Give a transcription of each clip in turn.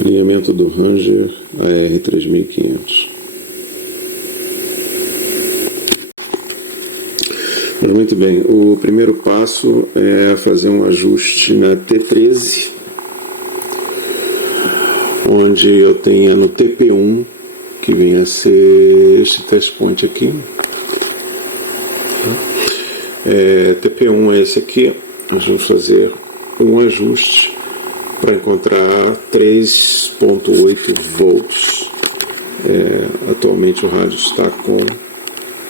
Alinhamento do Ranger AR3500. Mas muito bem, o primeiro passo é fazer um ajuste na T13, onde eu tenho no TP1, que vem a ser este test point aqui. TP1 é esse aqui. Nós vamos fazer um ajuste para encontrar 3.8 volts. Atualmente o rádio está com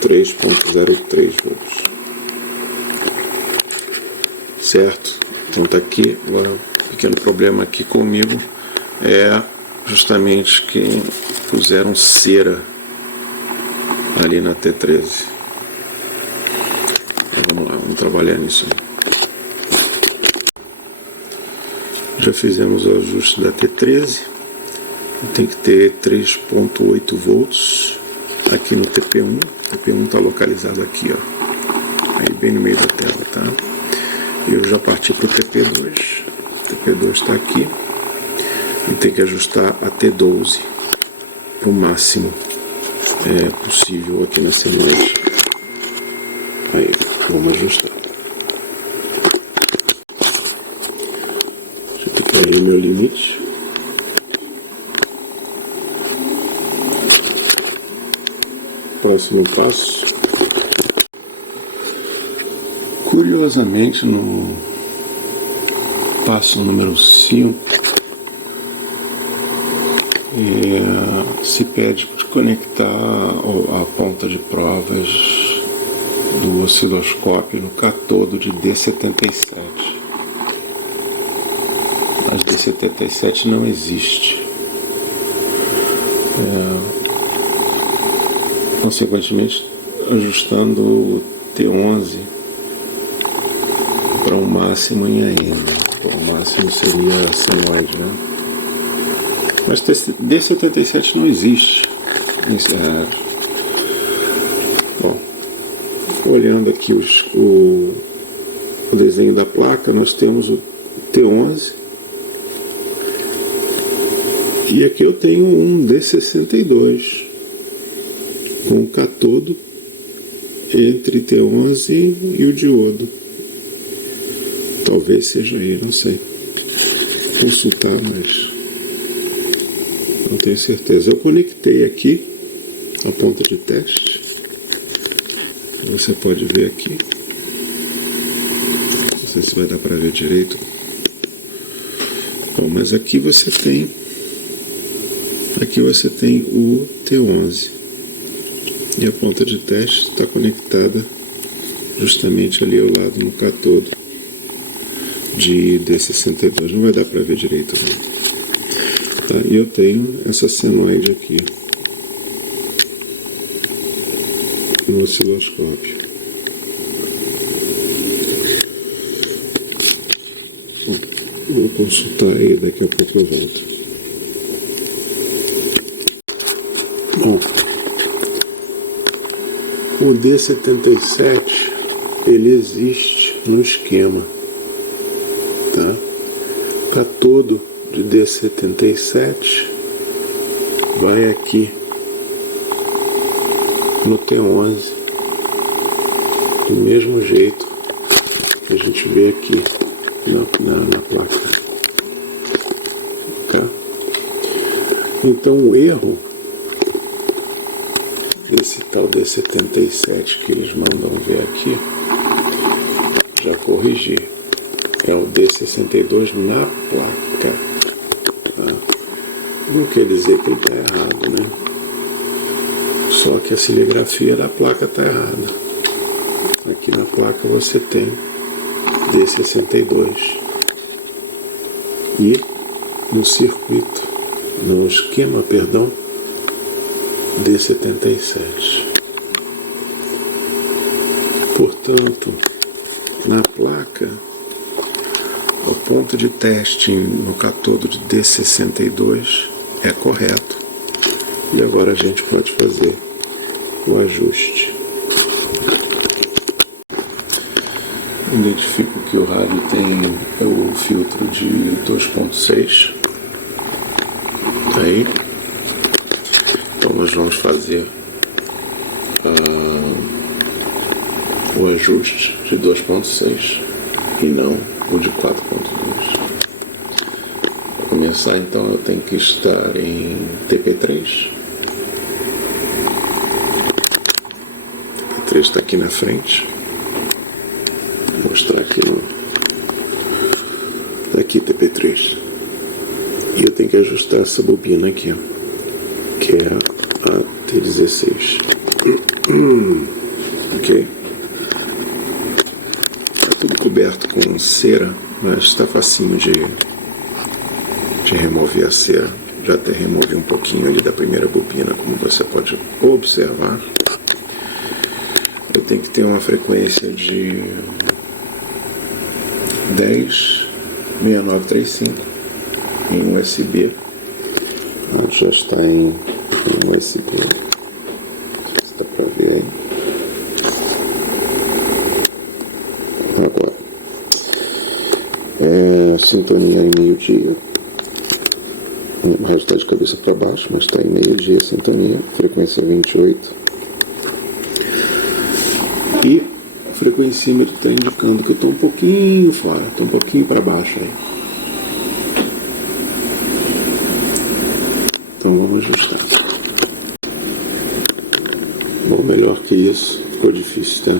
3.03 volts. Certo? Então está aqui. Agora, um pequeno problema aqui comigo é justamente que puseram cera ali na T13. Então, vamos lá, vamos trabalhar nisso aí. Já fizemos o ajuste da T13. Tem que ter 3.8 volts aqui no TP1. O TP1 está localizado aqui, ó, aí bem no meio da tela, tá? Eu já parti para o TP2. O TP2 está aqui. E tem que ajustar a T12 para o máximo possível aqui na senoide. Aí, vamos ajustar. Deixa eu ter que abrir o meu limite. Próximo passo. Curiosamente, no passo número 5, se pede para conectar a ponta de provas do osciloscópio no catodo de D77. Mas D77 não existe. Consequentemente, ajustando o T11 para um máximo em AM. O máximo seria a senoide, né? Mas D77 não existe nesse rádio. Bom, olhando aqui o desenho da placa, nós temos o T11 e aqui eu tenho um D62 com o catodo entre T11 e o diodo. Talvez seja aí, não sei. Consultar, mas não tenho certeza. Eu conectei aqui a ponta de teste. Você pode ver aqui. Não sei se vai dar para ver direito. Bom, mas aqui você tem o T11. E a ponta de teste está conectada justamente ali ao lado no catodo de D62. Não vai dar para ver direito, não. Tá, e eu tenho essa senoide aqui no osciloscópio. Vou consultar aí, daqui a pouco eu volto. Bom, o D77 ele existe no esquema, tá? Catodo de D77 vai aqui no T11 do mesmo jeito que a gente vê aqui na placa, tá? Então o erro desse tal D77 que eles mandam ver aqui, já corrigi, é o D62 na placa. Tá? Não quer dizer que ele está errado, né? Só que a cinegrafia da placa está errada. Aqui na placa você tem D62 e no circuito, no esquema, perdão, D77. Portanto, na placa, o ponto de teste no catodo de D62 é correto. E agora a gente pode fazer o ajuste. Identifico que o rádio tem o filtro de 2.6. Aí, então nós vamos fazer o ajuste de 2.6 e não o de 4.2. Para começar, então, eu tenho que estar em TP3. TP3 está aqui na frente. Vou mostrar aqui aqui TP3. E eu tenho que ajustar essa bobina aqui, ó, que é a T16. Ok? Está tudo coberto com cera, mas está facinho de remover a cera. Já até removi um pouquinho ali da primeira bobina, como você pode observar. Eu tenho que ter uma frequência de 10.6935 em USB. Já está em USB. Se dá para ver aí. Agora sintonia em meio-dia. O rádio está de cabeça para baixo, mas está em meio-dia sintonia, frequência 28. E o frequencímetro está indicando que eu estou um pouquinho fora, estou um pouquinho para baixo aí. Então vamos ajustar. Bom, melhor que isso, ficou difícil, tá?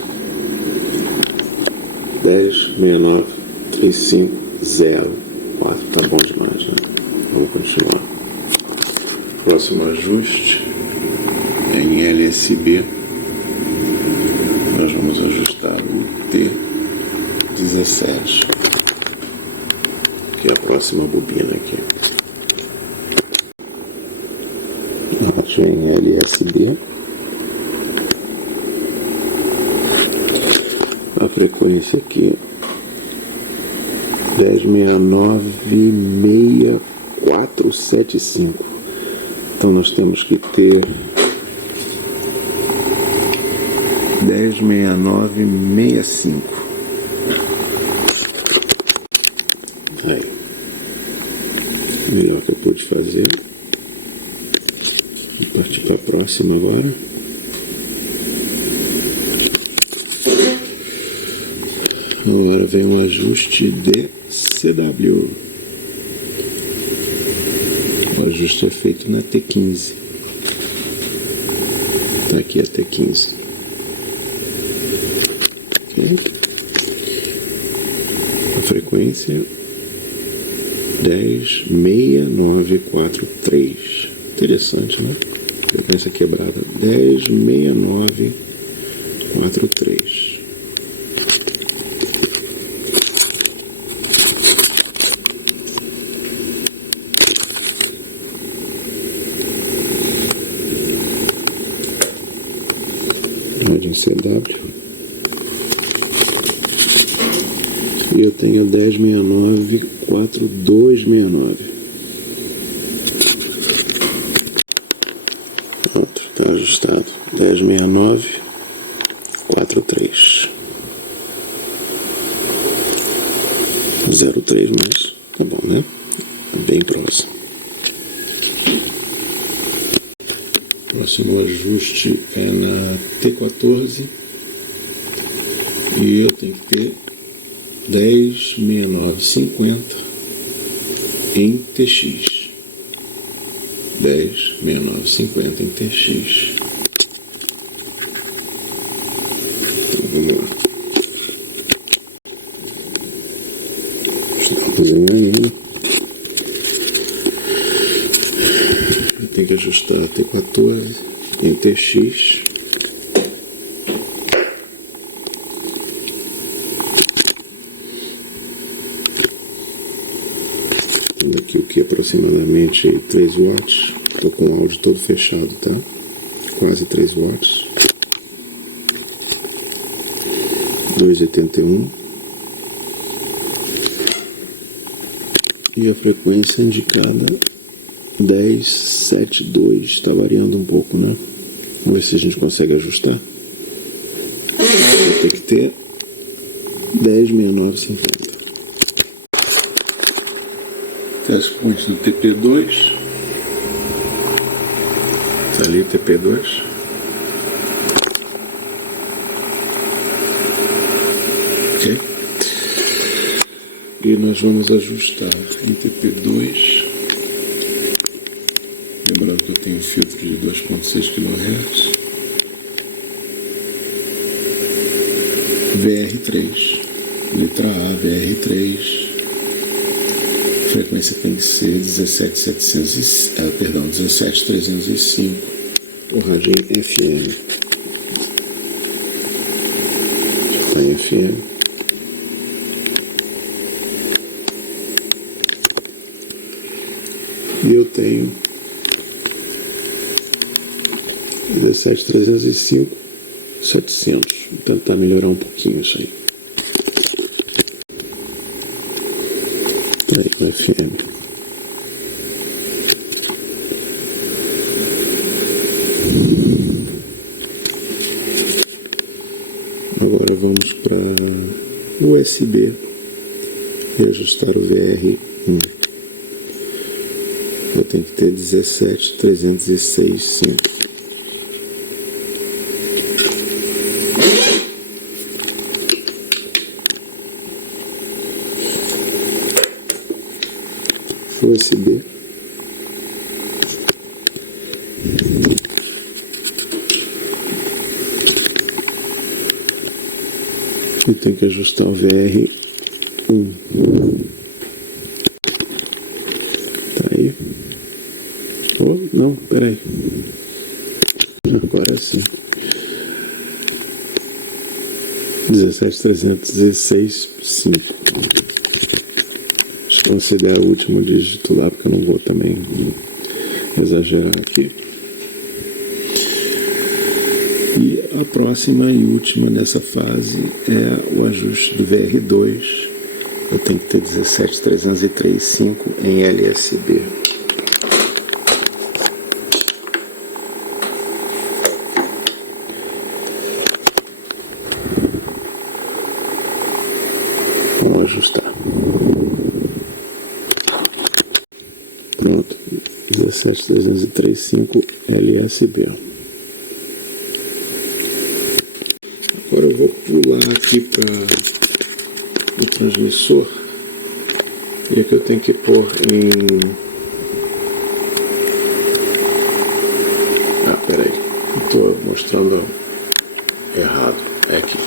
10.6935.04, tá bom demais, né? Vamos continuar. Próximo ajuste é em LSB. Nós vamos ajustar o T17, que é a próxima bobina aqui. Rádio em LSB. A frequência aqui 10.69.6475. Então nós temos que ter 10.69.65. Aí. Melhor que eu pude fazer. Vou partir para a próxima agora. Agora vem um ajuste de CW. O ajuste é feito na T15. Está aqui a T15. Okay. A frequência 10.6943. Interessante, né? Frequência quebrada 10.6943. Rádio CW. E eu tenho 10.69.4269. Pronto, está ajustado. 10.69.43. 03, mas tá bom, né? Bem próximo. Próximo ajuste é na T14 e eu tenho que ter 10.6950 em TX. 10.6950 em TX. Então vamos lá. Estamos ainda. Tem que ajustar a T14 em TX. Tendo aqui o que aproximadamente 3 watts. Estou com o áudio todo fechado, tá? Quase 3 watts. 2,81. E a frequência indicada 10.72, está variando um pouco, né? Vamos ver se a gente consegue ajustar. Vai ter que ter 10.6950. Teste pontos do TP2. Tá ali o TP2. Ok? E nós vamos ajustar em TP2. Lembrando que eu tenho filtro de 2.6 kHz. VR3. Letra A, VR3. Frequência tem que ser 17.305. O rádio em FM. Está em FM. E eu tenho 17.305, 700. Vou tentar melhorar um pouquinho isso aí. Tá aí o FM. Agora vamos para USB e ajustar o VR1. Eu tenho que ter 17.306.5. USB. E tem que ajustar o VR1. Tá aí. Oh, não, peraí. Agora sim. 17.306.5. Deixa eu considerar o último dígito lá, porque eu não vou também exagerar aqui. E a próxima e última nessa fase é o ajuste do VR2. Eu tenho que ter 17.303.5 em LSB. Vamos ajustar. Pronto, 17.303.5 LSB. Agora eu vou pular aqui para o transmissor. E aqui eu tenho que pôr em... peraí, estou mostrando errado. É aqui.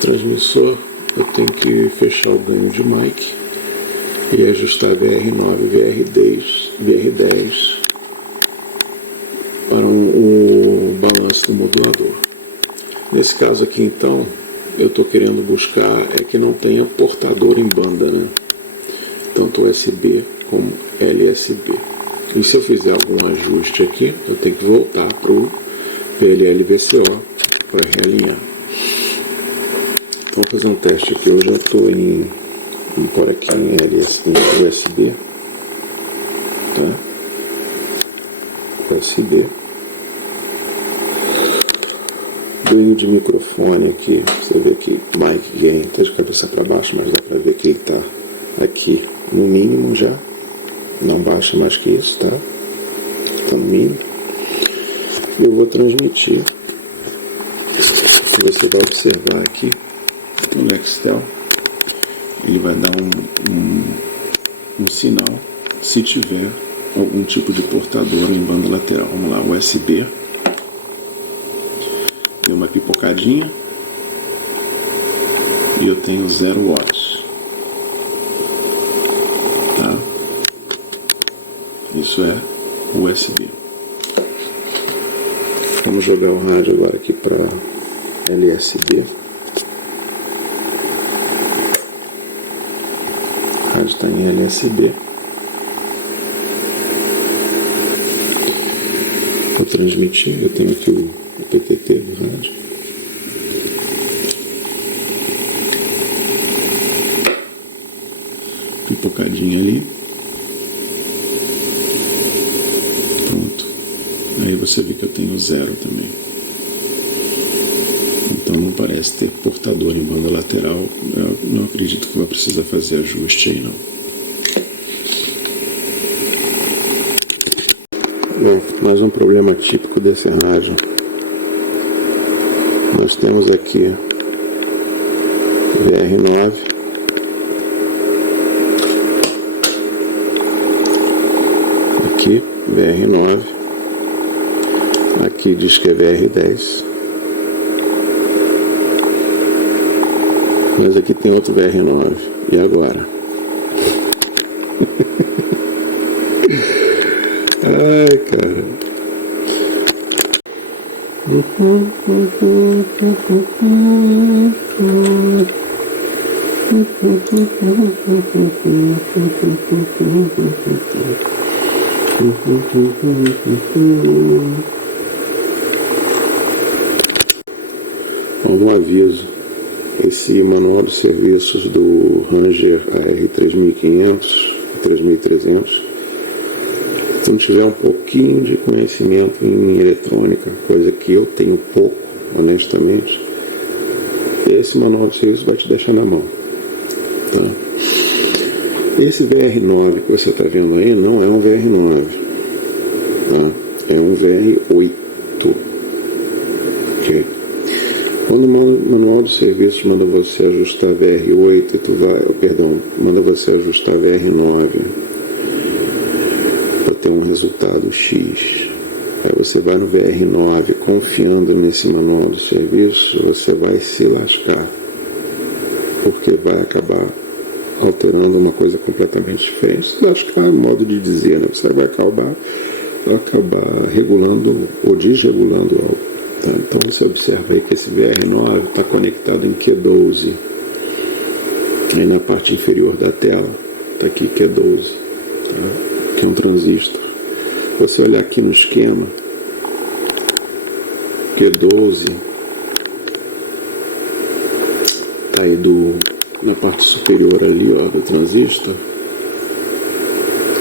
Transmissor, eu tenho que fechar o ganho de mic e ajustar VR9, VR10 para o balanço do modulador. Nesse caso aqui, então, eu estou querendo buscar que não tenha portador em banda, né? Tanto USB como LSB. E se eu fizer algum ajuste aqui, eu tenho que voltar para o PLL-VCO para realinhar. Então, vou fazer um teste aqui. Eu já estou por aqui em USB, tá? USB. Ganho de microfone aqui, você vê que mic gain está de cabeça para baixo, mas dá para ver que ele está aqui no mínimo já, não baixa mais que isso, tá? Está no mínimo. Eu vou transmitir. Você vai observar aqui o Nextel, ele vai dar um sinal se tiver algum tipo de portador em banda lateral. Vamos lá, USB. Deu uma pipocadinha e eu tenho 0 watts, tá? Isso é USB. Vamos jogar o rádio agora aqui para LSB. O rádio está em LSB. Vou transmitir, eu tenho aqui o PTT do rádio. Pipocadinha ali. Pronto. Aí você vê que eu tenho 0 também. Então não parece ter portador em banda lateral. Eu não acredito que vai precisar fazer ajuste aí não. Bom, mais um problema típico desse rádio. Nós temos aqui VR9, aqui VR9, aqui diz que é VR10, mas aqui tem outro VR9. E agora? Ai, cara. Um aviso: esse manual de serviços do Ranger AR3500 e 3300, se não tiver um pouquinho de conhecimento em eletrônica, coisa que eu tenho pouco, honestamente, esse manual de serviço vai te deixar na mão, tá? Esse VR9 que você está vendo aí não é um VR9, tá? É um VR8, ok? Quando o manual de serviço manda você ajustar VR8, manda você ajustar VR9 para ter um resultado X. Aí você vai no VR9 confiando nesse manual de serviço, você vai se lascar, porque vai acabar alterando uma coisa completamente diferente. Se lascar é um modo de dizer, né? Você vai acabar regulando ou desregulando algo. Tá? Então você observa aí que esse VR9 está conectado em Q12. Aí na parte inferior da tela está aqui Q12, tá? Que é um transistor. Você olhar aqui no esquema, Q12 está aí na parte superior ali, ó, do transistor,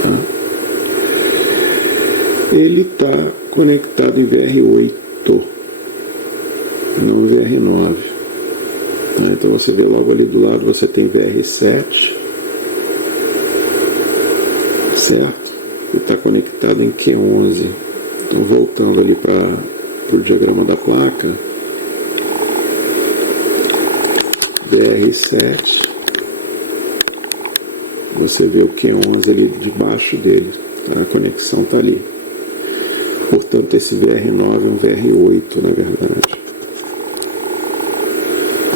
tá? Ele está conectado em VR8, não VR9, tá? Então você vê logo ali do lado, você tem VR7, certo? E está conectado em Q11. Então voltando ali para o diagrama da placa, VR7, você vê o Q11 ali debaixo dele, tá? A conexão está ali. Portanto, esse VR9 é um VR8, na verdade.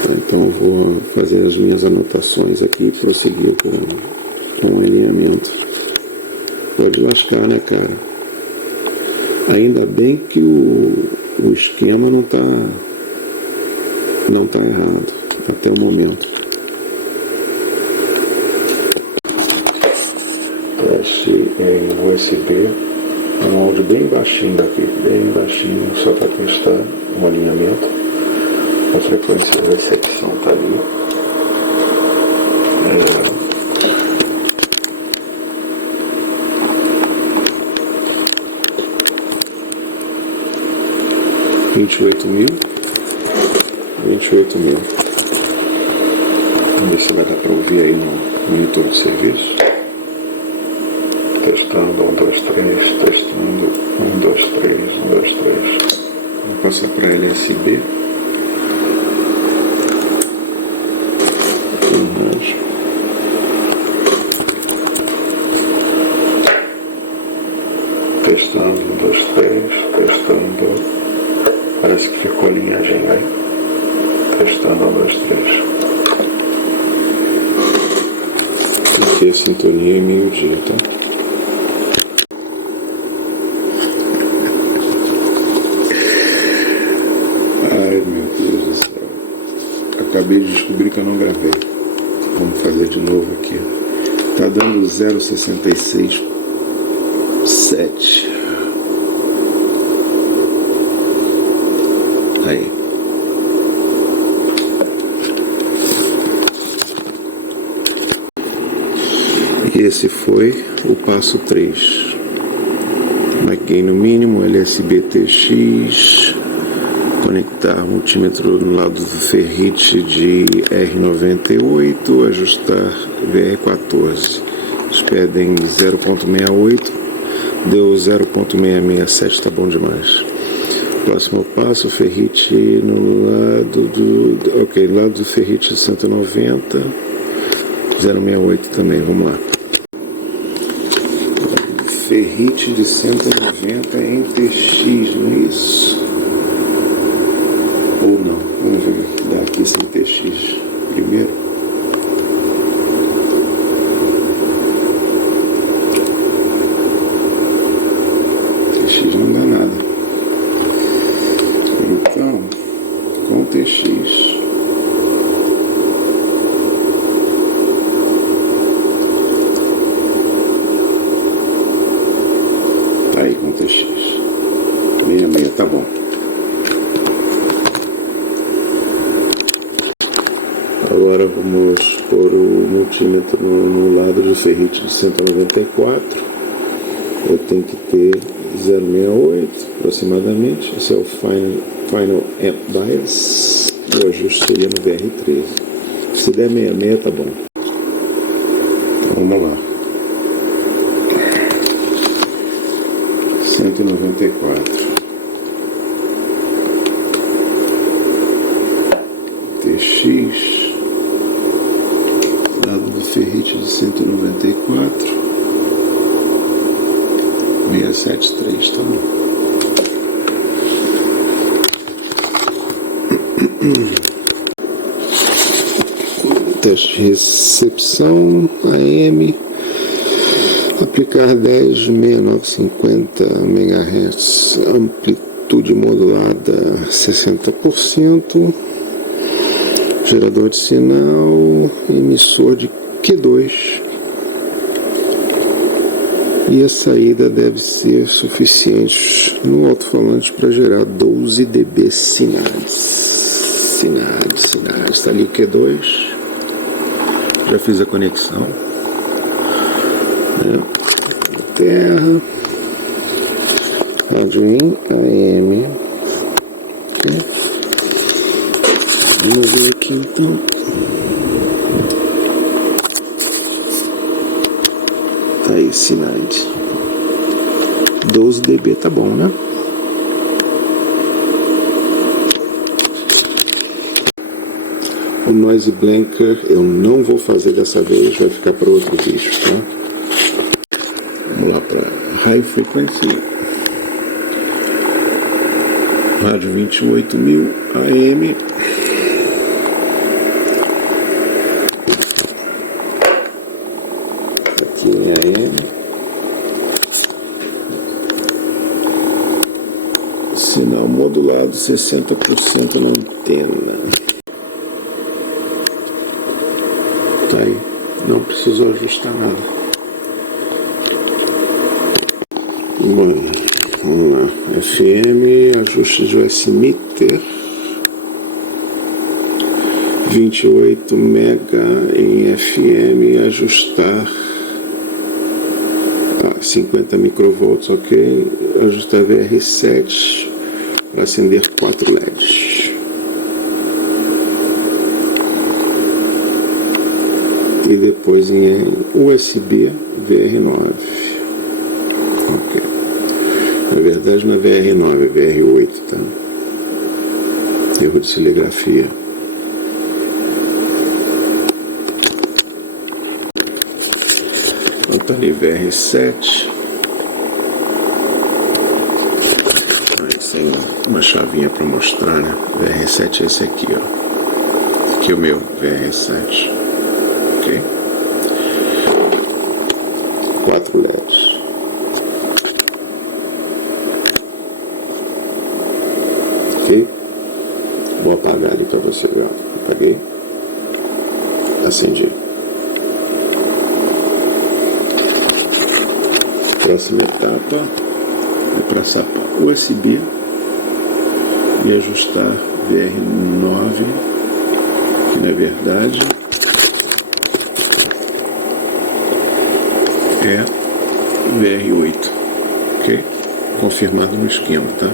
Então eu vou fazer as minhas anotações aqui e prosseguir com o alinhamento. Pode lascar, né, cara? Ainda bem que o esquema não tá errado até o momento. Teste em USB, um áudio bem baixinho aqui, bem baixinho, só para testar o alinhamento. A frequência de recepção está ali. É 28.000. Vamos ver se vai dar para ouvir aí no monitor de serviço. Testando, 1, 2, 3, testando, 1, 2, 3, 1, 2, 3. Vou passar para LSB. Testando, 1, 2, 3, testando. Parece que ficou a linhagem, né? Testando, 1, 2, 3. Aqui a sintonia é meio-dia, tá? Ai, meu Deus do céu. Acabei de descobrir que eu não gravei. Vamos fazer de novo aqui. Tá dando 0,66. 7. Aí. E esse foi o passo 3. Gain no mínimo, LSB TX, conectar multímetro no lado do ferrite de R98, ajustar VR14. Eles pedem 0.68, Deu 0.667, tá bom demais. Próximo passo, ferrite no lado do... Ok, lado do ferrite 190, 068 também, vamos lá. Ferrite de 190 em TX, não é isso? Ou não? Vamos ver o que dá aqui sem TX primeiro. TX não dá nada. Então, com TX. Tá aí com TX. 66, tá bom. Agora vamos pôr o multímetro no lado do ferrite de 194. Eu tenho que ter 0,68 aproximadamente. Esse é o Final Amp Bias. Eu ajusto seria no VR13. Se der 66, tá bom. Então vamos lá. 194. TX. Lado do ferrite de 194. 673, tá bom. Teste de recepção AM. Aplicar 10,6950 MHz. Amplitude modulada 60%. Gerador de sinal. Emissor de Q2. E a saída deve ser suficiente no alto-falante para gerar 12 dB sinais. Sinais. Está ali o Q2. Já fiz a conexão. Terra. Rádio in AM. Okay. Vamos ver aqui então. Tá aí, sinais. 12 dB, tá bom, né? O Noise Blanker eu não vou fazer dessa vez, vai ficar para outro vídeo, tá? Vamos lá para High Frequency. Rádio 28.000 AM. Aqui em AM. Sinal modulado 60% na antena. Tá aí, não precisou ajustar nada. Bom, vamos lá. FM, ajustes do S-Meter. 28 mega em FM, ajustar 50 microvolts, ok. Ajustar VR7 para acender 4 LEDs. E depois em USB VR9. Ok. Na verdade não é VR9, é VR8, tá? Erro de serigrafia. Então tá ali VR7. Sem uma chavinha para mostrar, né? VR7 é esse aqui, ó. Aqui é o meu VR7. Ok? 4 LEDs. Ok? Vou apagar ali para você ver. Apaguei. Acendi. Próxima etapa é passar para USB e ajustar VR9, que na verdade é VR8, ok? Confirmado no esquema, tá?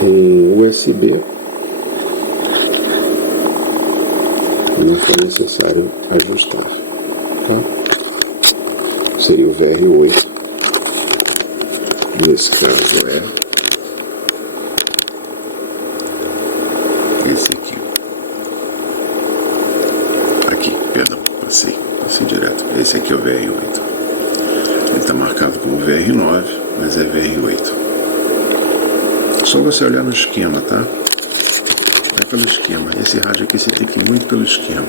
USB não foi necessário ajustar, tá? seria o VR8. Nesse caso é esse aqui. Aqui, perdão, passei direto. Esse aqui é o VR8. Ele está marcado como VR9, mas é VR8. Só você olhar no esquema, tá? Vai pelo esquema. Esse rádio aqui você tem que ir muito pelo esquema.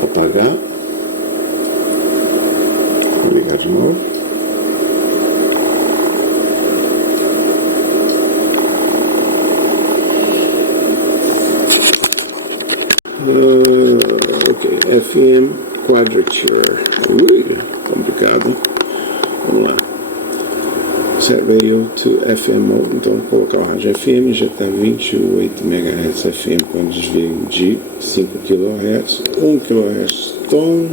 Vou apagar. Vou ligar de novo. Ok, FM Quadrature. Complicado. Vamos lá. Set radio to FM mode. Então, vou colocar o rádio FM, já está 28 MHz FM com desvio de 5 kHz, 1 kHz tom,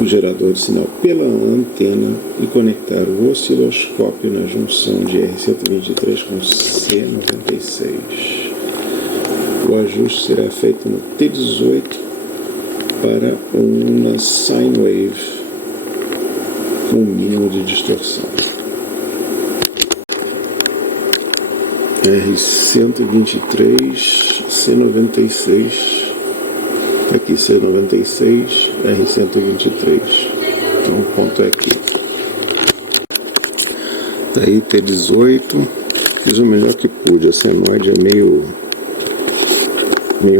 o gerador de sinal pela antena e conectar o osciloscópio na junção de R123 com C96. O ajuste será feito no T18 para uma sine wave com mínimo de distorção. R123, C96, aqui C96, R123, então o ponto é aqui. Daí T18, fiz o melhor que pude, a senoide é meio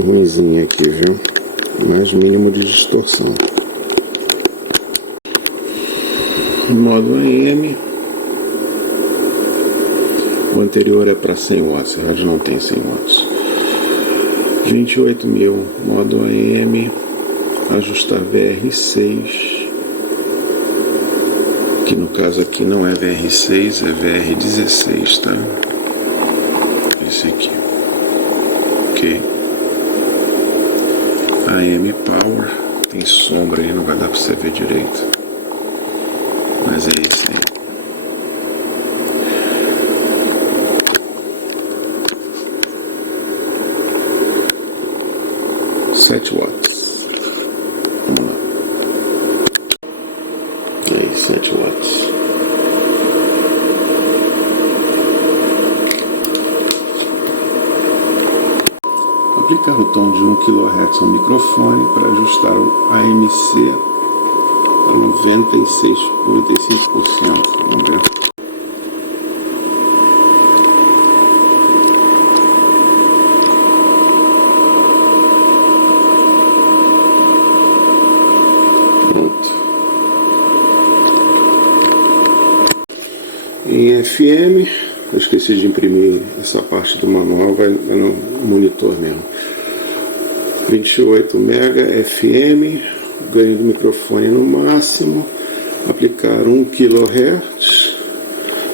ruimzinha aqui, viu? Mas mínimo de distorção. Modo AM. O anterior é para 100 watts, a rádio não tem 100 watts. 28.000, modo AM, ajustar VR6, que no caso aqui não é VR6, é VR16, tá? Esse aqui, ok. AM Power, tem sombra aí, não vai dar para você ver direito, mas é esse aí. 7 watts. Vamos lá. Aí, 7 watts. Aplicar o tom de 1 kHz ao microfone para ajustar o AMC a 95%. Vamos ver. Em FM, eu esqueci de imprimir essa parte do manual, vai no monitor mesmo. 28 MHz FM, ganho do microfone no máximo, aplicar 1 kHz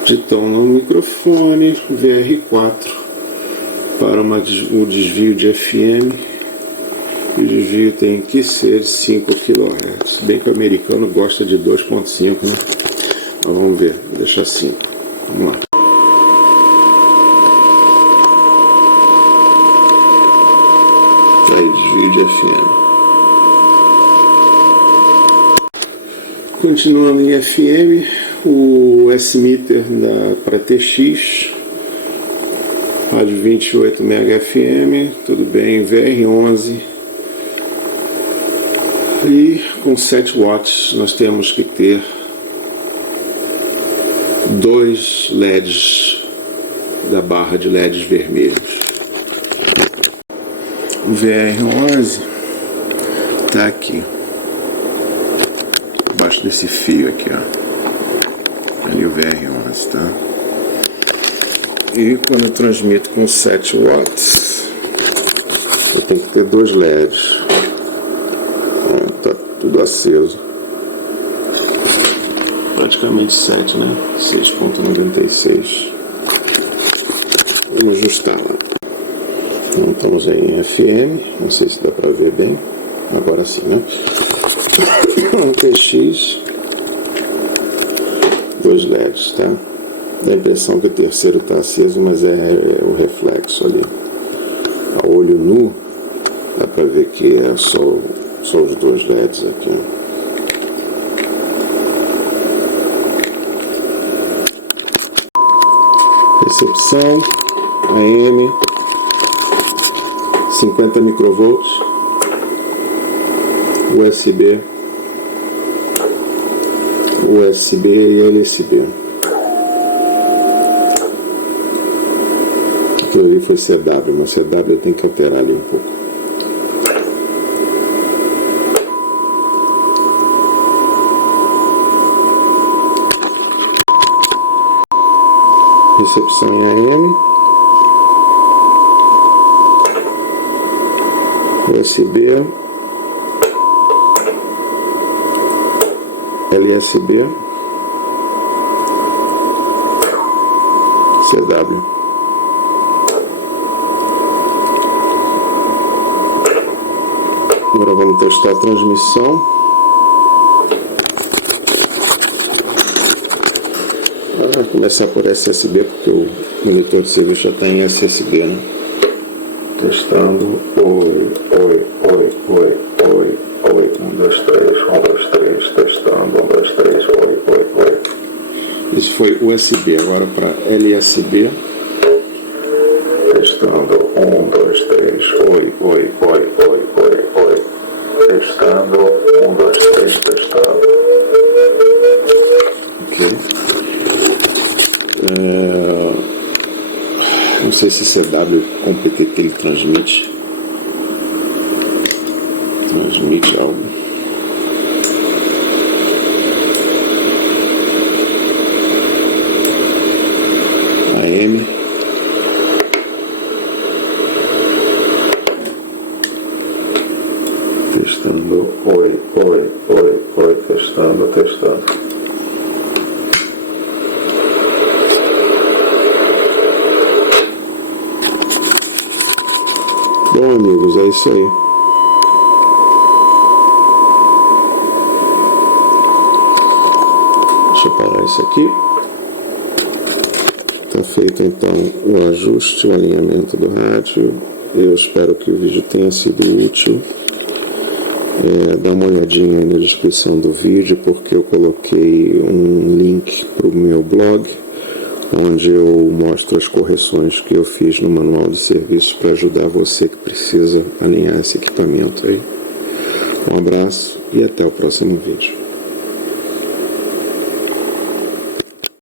de tom no microfone, VR4 para o desvio de FM. O desvio tem que ser 5 kHz, bem que o americano gosta de 2.5, né? Mas vamos ver, vou deixar 5. Vamos lá. Aí, desvio de FM. Continuando em FM, o S-Meter para TX, rádio 28 MHz FM, tudo bem, VR11. E com 7 watts nós temos que ter 2 LEDs da barra de LEDs vermelhos. O VR11 está aqui, abaixo desse fio aqui, ó. Ali o VR11, tá? E quando eu transmito com 7 watts, eu tenho que ter 2 LEDs. Tá tudo aceso. Praticamente 7, né? 6.96. Vamos ajustar lá. Então, estamos aí em FM. Não sei se dá para ver bem. Agora sim, né? TX. 2 LEDs, tá? Dá a impressão que o terceiro está aceso, mas é o reflexo ali. A olho nu, dá para ver que é só São os dois LEDs aqui. Recepção AM 50 microvolts, USB e LSB. Aquilo ali foi CW, mas CW eu tenho que alterar ali um pouco. Recepção em AM, USB, LSB, CW. Agora vamos testar a transmissão. Vou começar por SSB, porque o monitor de serviço já tem SSB, né? Testando. Oi. 1, 2, 3, 1, 2, 3, testando. 1, 2, 3, oi. Isso foi USB, agora para LSB. Testando. 1, 2, 3, oi. Testando. 1, 2, 3, testando. Ok. Não sei se CW com PTT ele transmite algo. AM testando. Oi, testando. Bom, amigos, é isso aí. Deixa eu parar isso aqui. Está feito então o ajuste, o alinhamento do rádio. Eu espero que o vídeo tenha sido útil. Dá uma olhadinha aí na descrição do vídeo, porque eu coloquei um link para o meu blog, onde eu mostro as correções que eu fiz no manual de serviço para ajudar você que precisa alinhar esse equipamento aí. Um abraço e até o próximo vídeo.